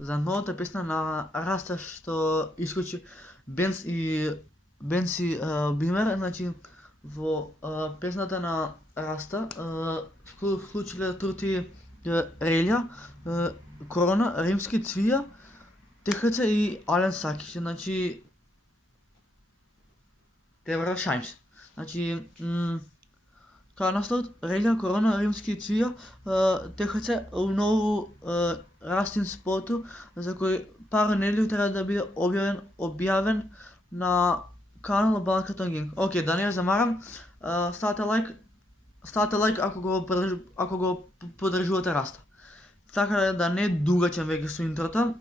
за новата песна на Раста што искочи Бенс и Бимер, значи во песната на Раста вклучиле Трути Релја, Корона, Римски Цвија, ТХЦ и Ален Сакич, значи те вра Шаймс. Значи као наслов Релја, Корона, Римски Цвија, ТХЦ ново Растин споту за кој пару недели треба да биде објавен на канал Балкатон Гинг. Океј, да не ја замарам, ставате лайк ако го поддржувате Раста. Така да не дугачам веќе со интрото,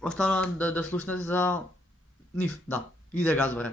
останувам да слушнете за нив, да, иде газ баре.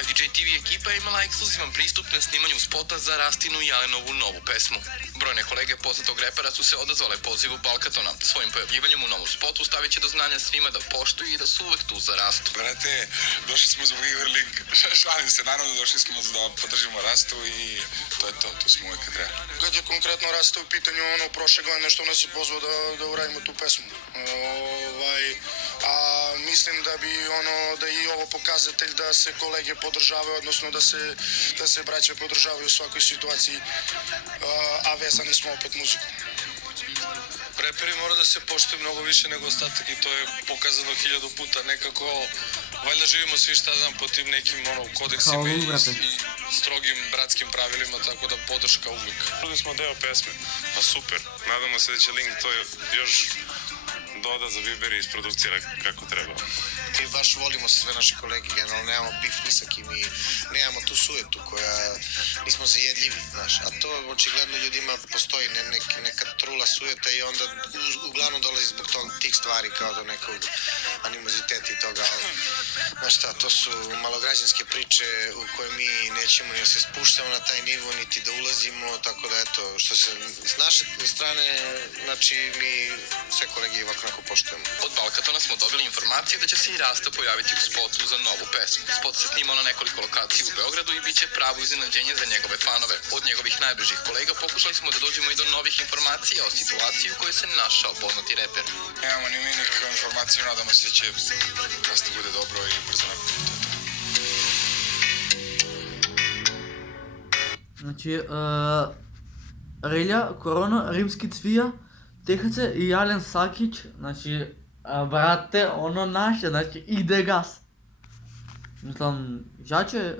IDJ TV ekipa je imala ekskluzivan pristup na snimanju spota za Rastinu i Alenovu novu pesmu. Brojne kolege poznatog repera su se odazvale pozivu Balkatona. Svojim pojavljivanjem u novom spotu stavit će do znanja svima da poštuju i da su uvek tu za Rastu. Brate, došli smo zbog Iverlink, šalim se, naravno došli smo da podržimo Rastu i to je to, tu smo uvek kad treba. Kad je konkretno Rasta u pitanju, prošle godine što nas je pozvao da uradimo tu pesmu. A mislim da bi da je i ovo pokazatelj da se kolege podržavaju, odnosno da se braće podržavaju u svakoj situaciji, a vezani smo opet muzikom. Reperi mora da se poštuje mnogo više nego ostatak i to je pokazano 1000 puta. Nekako, valjda živimo svi šta znam po tim nekim kodeksima i strogim bratskim pravilima, tako da podrška uvijek. Čuli smo deo pesme, pa super. Nadamo se da će Link to još doda za Viberi iz produkcije kako treba. Mi baš volimo sve naše kolege, generalno nemamo bif ni sa kim i nemamo tu sujetu koja nismo zajedljivi, znaš. A to očigledno ljudima postoji neka trula sujeta i onda uglavnom dolazi zbog tih stvari kao do nekog animoziteta i toga. Znaš šta, to su malograđanske priče u koje mi nećemo ni da se spuštamo na taj nivo, niti da ulazimo, tako da eto, što se s naše strane, znači mi sve kolege ovako poštujemo. Od Balkatona smo dobili informacije da će se i Rasta pojaviti u spotu za novu pesmu. Spot se snimao na nekoliko lokacija u Beogradu i bit će pravo iznenađenje za njegove fanove. Od njegovih najbližih kolega pokušali smo da dođemo i do novih informacija o situaciji u kojoj se našao poznati reper. Nemamo ni mi nikakvu informaciju, nadamo se da će Rasta bude dobro i brzo napred. Значи, Релја, Корона, Римски Цвија, ТХЦ и Ален Сакич, значи, брате, наше, значи, иде газ. Мислам, жаче,